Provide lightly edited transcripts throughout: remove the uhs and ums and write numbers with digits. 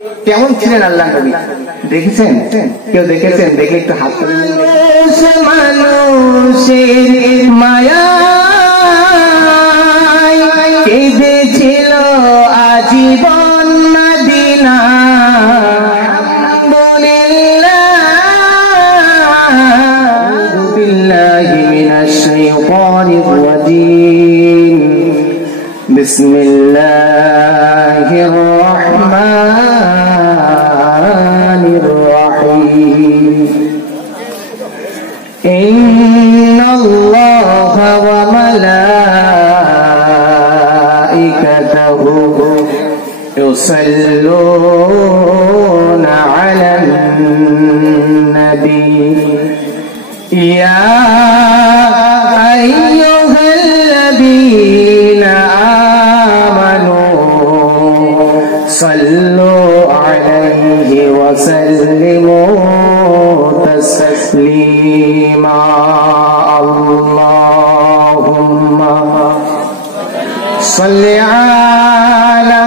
কেমন ছিলেন আল্লাহ নবী দেখেছেন? কেউ দেখেছেন? দেখলে একটু হাত তুলে মানুষের মায়া কেঁদেছিল আজীবন মদিনা بسم الله الرحمن الرحيم إن الله وملائكته يصلون على النبي يا أيها الذين صلوا عليه وسلموا تسليما اللهم صل على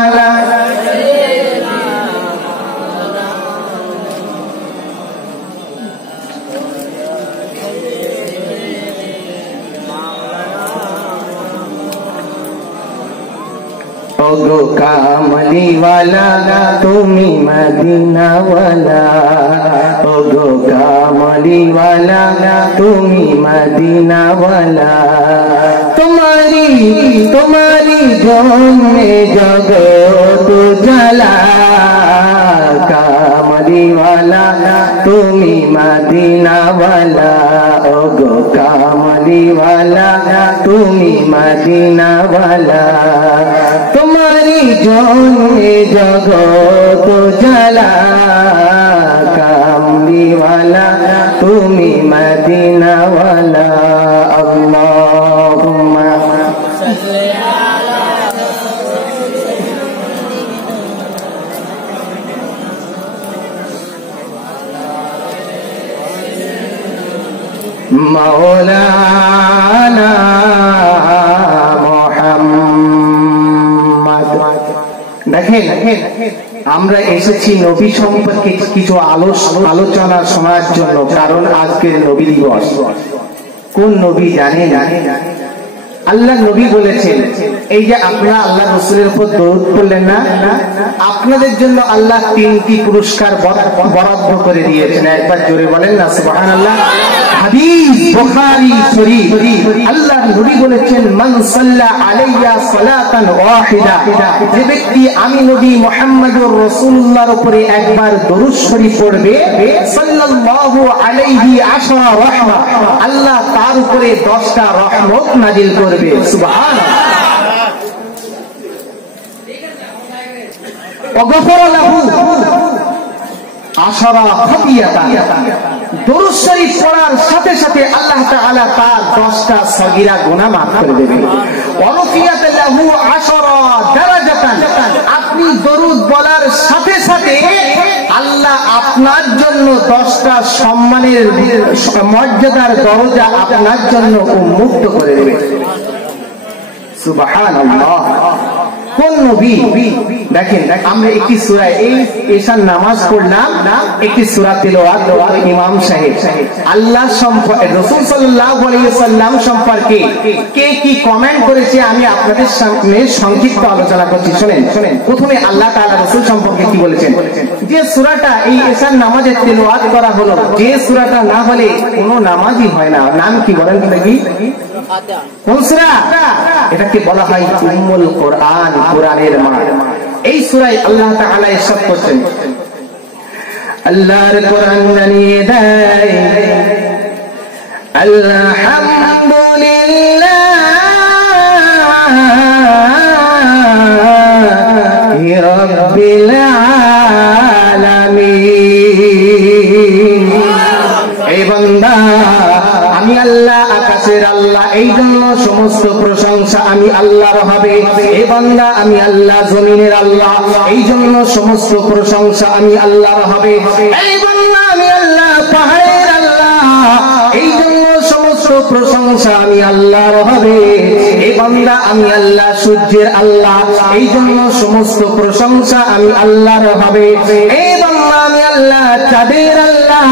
ओगो कामली वाला तुमी मदीना वाला ओगो कामली वाला तुमी मदीना वाला तुम्हारी तुम्हारी जोने जगत जला कामली वाला तुमी मदीना वाला ओगो कामली वाला तुमी मदीना वाला तुम्हारी जोने जगत जला कामली वाला तुमी मदीना वाला अल्लाहुम्मा सल्ली अला मौलाना দেখেন আমরা এসেছি নবী সম্পর্কে কিছু আলোচনা শোনার জন্য, কারণ আজকের নবী দিবস। কোন নবী জানেন? আল্লাহ নবী বলেছেন, এই যে আপনারা আল্লাহ রাসূলের উপর দরুদ পড়লেন না, আপনাদের জন্য আল্লাহ 3টি পুরস্কার বরাদ্দ করে দিয়েছেন। একবার জোরে বলেন না সুবহানাল্লাহ। হাদিস বুখারী শরীফ, আল্লাহ নবী বলেছেন, মান সাল্লা আলাইয়া সালাতান ওয়াহিদা, যে ব্যক্তি আমি নবী মুহাম্মদুর রাসূলুল্লাহর উপরে একবার দরুদ শরীফ পড়বে, সাল্লাল্লাহু আলাইহি আশরা রাহমা, আল্লাহ তার উপরে 10টা রহমত নাজিল করবে। সুবহানাল্লাহ। ওয়াগফারা লাহু আশরা খাতিয়াতা, দরুদ শরীফ পড়ার সাথে সাথে আল্লাহ তাআলা তার 10টা সগীরা গুনাহ মাফ করে দেবেন। ওয়ারফিয়াত লাহু আশরা দারাজাতান, আপনি দরুদ বলার সাথে সাথে আল্লাহ আপনার জন্য 10টা সম্মানের মর্যাদার দরজা আপনার জন্য উন্মুক্ত করে দেবেন। সুবহানাল্লাহ। কোন নবী? দেখেন আমরা একটি সূরা, এই ঈশার নামাজ পড়লাম, একটি সূরা তেলাওয়াত করলো ইমাম সাহেব। আল্লাহ সম্পর্কে, রাসূল সাল্লাল্লাহু আলাইহি ওয়াসাল্লাম সম্পর্কে কে কি কমেন্ট করেছে আমি আপনাদের সামনে সংক্ষিপ্ত আলোচনা করছি। শুনেন। প্রথমে আল্লাহ তাআলা রাসূল সম্পর্কে কি বলেছেন? যে সূরাটা এই ঈশার নামাজে তেলাওয়াত করা হলো, যে সূরাটা না হলে কোনো নামাজই হয় না, নাম কি বলেন তো দেখি? কোন সূরা? এটাকে বলা হয় উম্মুল কোরআন, কোরআনের মা। এই সূরায় আল্লাহ তাআলা ইরশাদ করছেন, আল্লাহর কোরআন জানিয়ে দেয়, আলহামদুলিল্লাহি রাব্বিল আলামিন। এই বান্দা, আমি আল্লাহ আকাশের আল্লাহ, এই জন্য সমস্ত প্রশংসা আমি আল্লাহর হবে। এ বান্দা, আমি আল্লাহ জমিনের আল্লাহ, এই জন্য সমস্ত প্রশংসা আমি আল্লাহর হবে। এই বান্দা, আমি আল্লাহ পাহাড়ের আল্লাহ, এই জন্য সমস্ত প্রশংসা আমি আল্লাহর হবে। এ বান্দা আমি আল্লাহ সূর্যের আল্লাহ, এই জন্য সমস্ত প্রশংসা আমি আল্লাহর হবে। এ বান্দা আমি আল্লাহ চাঁদের আল্লাহ,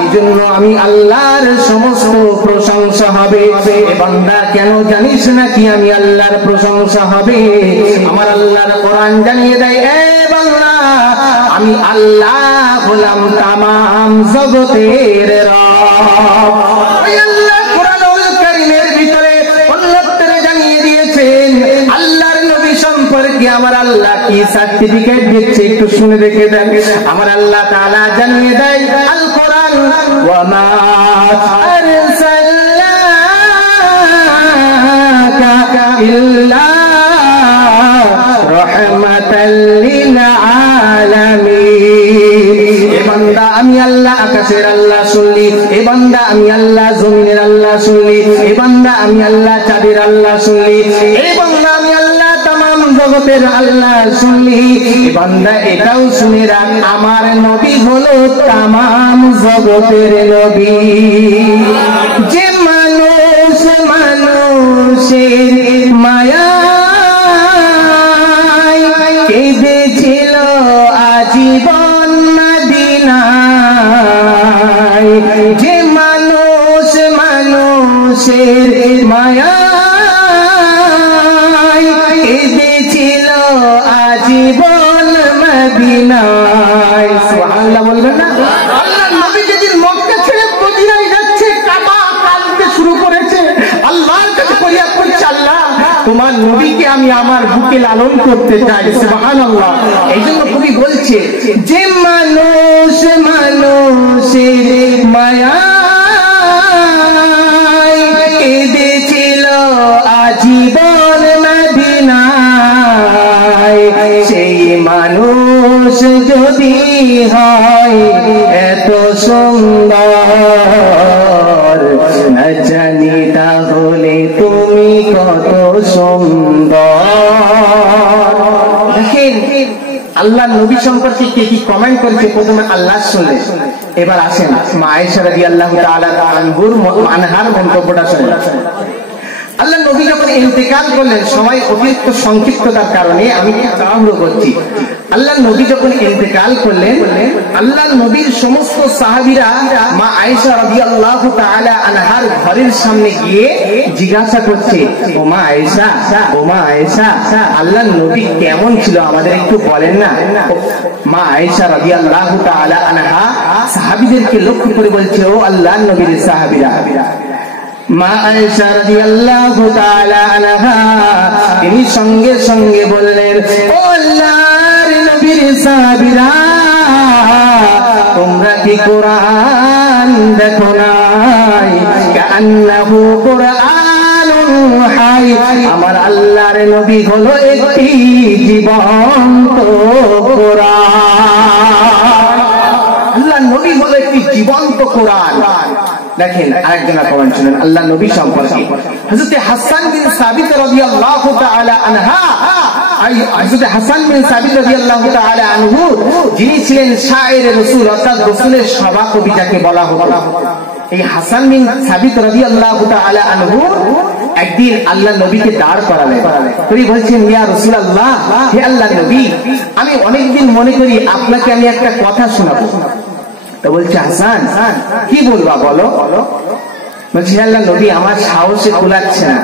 এই জন্য আমি আল্লাহর সমস্ত প্রশংসা হবে। এ বান্দা কেন জানিস না কি আমি আল্লাহর প্রশংসা হবে? আমার আল্লাহর কোরআন জানিয়ে দেয়, এ বান্দা আমি আল্লাহ হলাম তামাম জগতের রব। ওই আল্লাহ কোরআনুল কারীমের ভিতরে অন্যত্র জানিয়ে দিয়েছেন আল্লাহর নবী সম্পর্কে আমার আল্লাহ কি সার্টিফিকেট দিচ্ছে, একটু শুনে দেখে দেন। আমার আল্লাহ তাআলা জানিয়ে দেয় আল কোরআন, ওয়া মা আরসালনাকা ইল্লা রাহমাতাল লিল আলামিন। এ বান্দা আমি আল্লাহ আকাশের আল্লাহ শুনলি, এ বান্দা আমি আল্লাহ জমিনের আল্লাহ শুনলি, এ বান্দা আমি আল্লাহ চাঁদের আল্লাহ শুনলি, এ বান্দা আমি আল্লাহ তামাম জগতের আল্লাহ শুনলি। এ বান্দা এটাও শুনে রাখ আমার নবী হলো তামাম জগতের নবী। যে মানুষ মানুষের মায়া কেঁদেছিল আজীবন মদিনায়, যে মানুষ মানুষের মায়া কেঁদেছিল আজীবন মদিনায়। সুবহানাল্লাহ বলবেন না? আল্লাহর নবী যেদিন মক্কা ছেড়ে মদিনায় যাচ্ছে কাবা কাঁদতে শুরু করেছে, আল্লাহর কাছে ফরিয়াদ করছে, আল্লাহ তোমার নবীকে আমি আমার বুকে লালন করতে চাই। সুবহানাল্লাহ। এই জন্য কবি বলছে যে মানুষ মানুষের মায়া কেঁদেছিল আজীবন মদিনায়, সেই মানুষ যদি হয় এত সুন্দর, না জানি তাহলে তুমি কত সুন্দর। দেখেন আল্লাহ নবী সম্পর্কে কে কি কমেন্ট করেছে, প্রথমে আল্লাহ শুনলে। এবার আসেন মা আয়েশা রাদিয়াল্লাহু তাআলা আনহার মন্তব্যটা শুনুন। আল্লাহ নবী যখন ইন্তেকাল করলেন, সময় অতিরিক্ত সংক্ষিপ্ততার কারণে আমি তাড়াহুড়ো করছি। আল্লাহ নবী যখন ইন্তেকাল করলেন, আল্লাহ নবীর সমস্ত সাহাবীরা মা আয়েশা রাদিয়াল্লাহু তাআলা আনহার ঘরের সামনে গিয়ে জিজ্ঞাসা করছে, ও মা আয়েশা, ও মা আয়েশা, আল্লাহ নবী কেমন ছিল আমাদের একটু বলেন না। মা আয়েশা রাদিয়াল্লাহু তাআলা আনহা সাহাবীদেরকে লক্ষ্য করে বলছে, ও আল্লাহর নবীর সাহাবীরা। মা আয়েশা রাদিয়াল্লাহু তাআলা আনহা তিনি সঙ্গে সঙ্গে বললেন, ও আল্লাহর নবীর সাহাবীরা, তোমরা কি কোরআন দেখো নাই? কান্নাহু কুরআনুন হাই, আমার আল্লাহর নবী হলো একটি জীবন্ত কোরআন। আল্লাহর নবী হলো একটি জীবন্ত কোরআন। দেখেন আরেকজনের কমেন্ট শুনেন আল্লাহ নবী সম্পর্কে। হযরত হাসান বিন সাবিত রাদিয়াল্লাহু তাআলা আনহা, হযরত হাসান বিন সাবিত রাদিয়াল্লাহু তাআলা আনহু যিনি ছিলেন শায়ের রাসূল, অর্থাৎ রাসূলের সভা কবি যাকে বলা হতো। এই হাসান বিন সাবিত রাদিয়াল্লাহু তাআলা আনহু একদিন আল্লাহ নবীকে দাঁড় করালেন। তিনি বলছেন, ইয়া রাসূলুল্লাহ, হে আল্লাহর নবী, আমি অনেকদিন মনে করি আপনাকে আমি একটা কথা শোনাবো। তো বলছে, হাসান কি বলবা বলো। বলছি, আল্লাহ নবী আমার সাহসে কুলাচ্ছে না।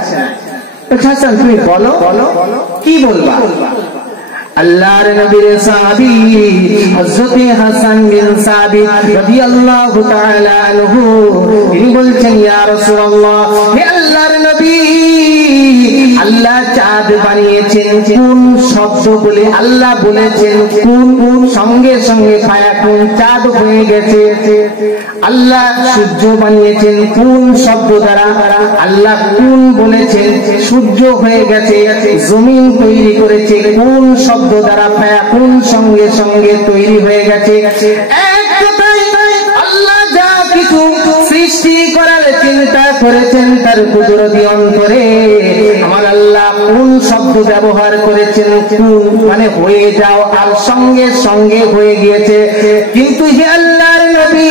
বলছে, হাসান তুমি বলো কি বলবা। আল্লাহর নবীর সাহাবী হযরত হাসান বিন সাবিত রাদিয়াল্লাহু তাআলা আনহু তিনি বলছেন, ইয়া রাসূলুল্লাহ, হে আল্লাহর নবী, আল্লাহ চাঁদ বানিয়েছেন কোন শব্দ বলে? আল্লাহ বলেছেন কোন, সঙ্গে সঙ্গে ফায়াকুন, চাঁদ হয়ে গেছে। আল্লাহ সূর্য বানিয়েছেন কোন শব্দ দ্বারা? আল্লাহ কোন বলেছেন, সূর্য হয়ে গেছে। জমিন তৈরি করেছে কোন শব্দ দ্বারা? ফায়াকুন, সঙ্গে সঙ্গে তৈরি হয়ে গেছে। এক কথায় আল্লাহ যা কিছু সৃষ্টি করার চিন্তা করেছেন তার কুদরতি অন্তরে আমার আল্লাহ কোন শব্দ ব্যবহার করেছেন? কোন মানে হয়ে যাও, আর সঙ্গে সঙ্গে হয়ে গিয়েছে। কিন্তু হে আল্লাহর নবী,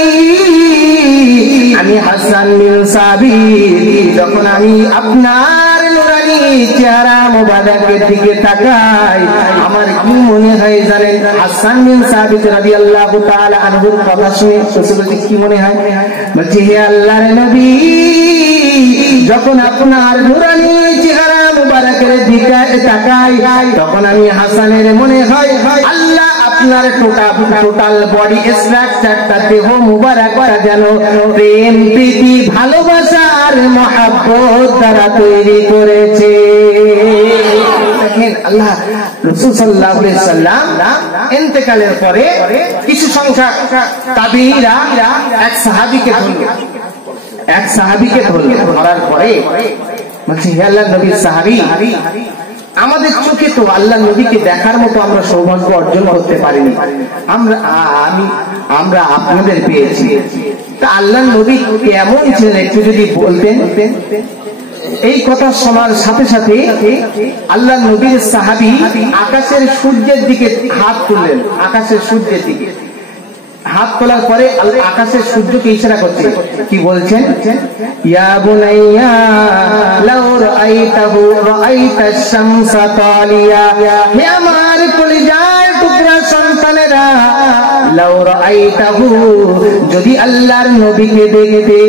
আমি হাসান বিন সাবিত, যখন আমি আপনার নুরানি চেহারা মোবারকের দিকে তাকাই, আমার কি মনে হয় জানেন? হাসান বিন সাবিত রাদিয়াল্লাহু তাআলা আনহুর কথা শুনে রাসূলুল্লাহ কি মনে হয়? বলছে, হে আল্লাহর নবী, যখন আপনার নুরানি চেহারা মোবারকের দিকে তাকাই, তখন আমি হাসানের মনে হয় আল্লাহ আপনার টোটাল বডি স্ট্রাকচারটা, দেহ মুবারকটা যেন প্রেম, প্রীতি, ভালোবাসা আর মহব্বত দ্বারা তৈরি করেছে। দেখেন আল্লাহ রাসূল সাল্লাল্লাহু আলাইহি সাল্লাম ইন্তেকালের পরে কিছু সংখ্যক তাবেঈরা এক সাহাবীকে ধরল, ধরার পরে বলছে, হে আল্লাহর নবীর সাহাবী, আমাদের চোখে তো আল্লাহ নবীকে দেখার মতো আমরা সৌভাগ্য অর্জন করতে পারিনি, আমরা আপনাদের পেয়েছি, তা আল্লাহ নবী কেমন ছিলেন একটু যদি বলতেন। এই কথা শোনার সাথে সাথে আল্লাহ নবীর সাহাবী আকাশের সূর্যের দিকে হাত তুললেন, আকাশের সূর্যের দিকে হাত তোলার পরে আকাশের সূর্যকে ইশারা করছে, কি বলছেন? ইয়া বুনাইয়া লাউ রাআইতাহু রাআইতাশ শামসা তালিয়া, হে আমার কলিজার টুকরা সন্তানেরা, লাউ রাআইতাহু, যদি আল্লাহর নবীকে দেখতে,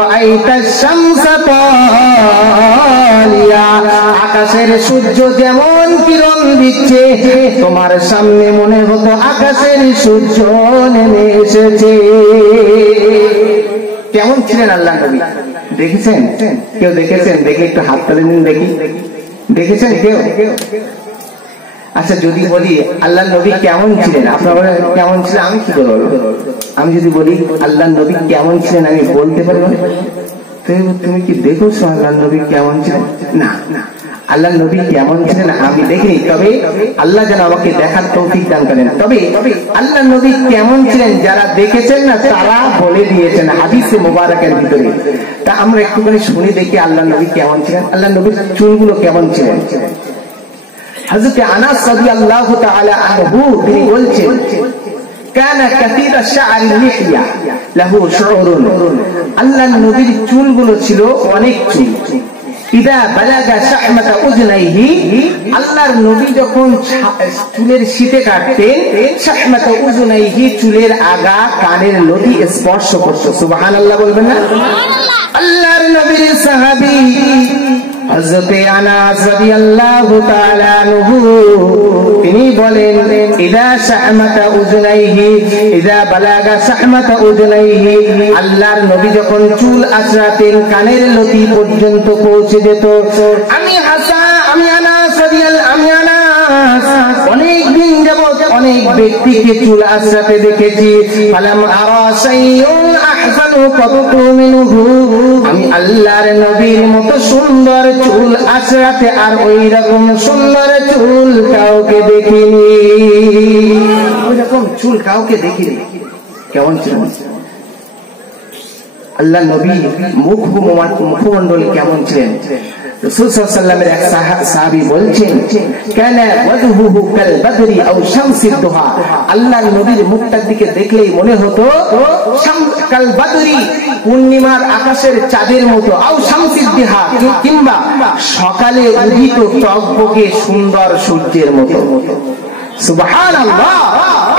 রাআইতাশ শামসা তালিয়া, আকাশের সূর্য যেমন কিরণ দিচ্ছে, তোমার সামনে মনে হতো আকাশের সূর্য নেমে এসেছে। কেমন ছিলেন আল্লাহ নবী? দেখেছেন? কেউ দেখেছেন? দেখে একটু হাত তুলে নিন দেখি, দেখেছেন কেউ? আচ্ছা, যদি বলি আল্লাহ নবী কেমন ছিলেন, আপনারা কেমন ছিলেন, আমি কি বলবো? আমি যদি বলি আল্লাহ নবী কেমন ছিলেন, আমি বলতে পারবো? তুমি কি দেখেছো আল্লাহ নবী কেমন ছিলেন? না, আল্লাহ নবী কেমন ছিলেন আমি দেখিনি, তবে আল্লাহ যেন আমাকে দেখার তৌফিক দান করেন। তবে আল্লাহ নবী কেমন ছিলেন যারা দেখেছেন না, তারা বলে দিয়েছেন হাদিসে মুবারকের ভিতরে। তা আমরা একটুখানি শুনে দেখি আল্লাহ নবী কেমন ছিলেন, আল্লাহ নবীর চুলগুলো কেমন ছিলেন। হযরত আনাস রাদিয়াল্লাহু তাআলা আনহু তিনি বলছেন, কানা কাসীরা শা'রি লিহিয়া লাহু শু'রুন, আল্লাহর নবীর চুলগুলো ছিল অনেক চুল। ইদা বালাগা শাহমাতা উযনাইহি, আল্লাহর নবী যখন চুলের শীতে কাটতেন, শাহমাতা উযনাইহি, চুলের আগা কানের লতি স্পর্শ করত। সুবহানাল্লাহ বলবেন না? আল্লাহর নবীর সাহাবী হযরত আনাস রাদিয়াল্লাহু তাআলা আনহু তিনি বলেন, ইদা শাহমাতা উযনাইহি, ইদা বালাগা শাহমাতা উযনাইহি, আল্লাহর নবী যখন চুল আঁচড়াতেন কানের লতি পর্যন্ত পৌঁছে যেত। আমি আনাস অনেক দিন যাবত অনেক ব্যক্তিকে চুল আঁচড়াতে দেখেছি। ফালাম আরা শাইউন আহসানু কাতু মিনহু, আমি আল্লাহর নবীর মতো সুন্দর চুল আঁচড়াতে আর ওই রকম সুন্দর চুল কাউকে দেখিনি, ওই রকম চুল কাউকে দেখিনি। কেমন ছিল আল্লাহ নবী? মুখমণ্ডল কেমন ছিলেন? রাসূল সাল্লাল্লাহু আলাইহি ওয়াসাল্লামের এক সাহাবী বলছেন, কানা ওয়াজহুহু কাল বদরি আও শামসিদ দুহা, আল্লাহর নবীর মুখটার দিকে দেখলেই মনে হতো কাল বদরি, পূর্ণিমার আকাশের চাঁদের মতো, আও শামসিদ দুহা, কিংবা সকালে উদিত টকবকে সুন্দর সূর্যের মতো। সুবহানাল্লাহ,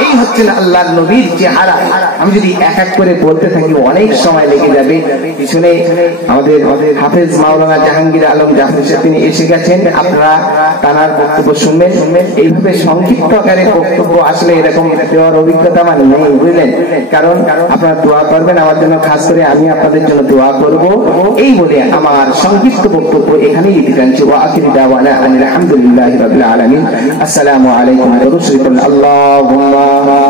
এই হচ্ছে আল্লাহর নবীর চেহারা। আমি যদি এক এক করে বলতে থাকি অনেক সময় লেগে যাবে। পিছনে আমাদের হাফেজ মাওলানা জাহাঙ্গীর আলম জাফরি সাহেব তিনি এসে গেছেন, আপনারা তার বক্তব্য শুনবেন। এইভাবে সংক্ষিপ্ত আকারে বক্তব্য আসলে এরকম দেওয়ার অভিজ্ঞতা আমার নেই, বুঝলেন? কারণ আপনারা দোয়া করবেন আমার জন্য, খাস করে আমি আপনাদের জন্য দোয়া করব। এই বলে আমার সংক্ষিপ্ত বক্তব্য এখানেই ইতি টানছি। ওয়া আখিরু দাওয়ানা আলহামদুলিল্লাহি রাব্বিল আলামিন। আসসালামু আলাইকুম। আল্লাহুম্মা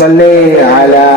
সাল্লি আলা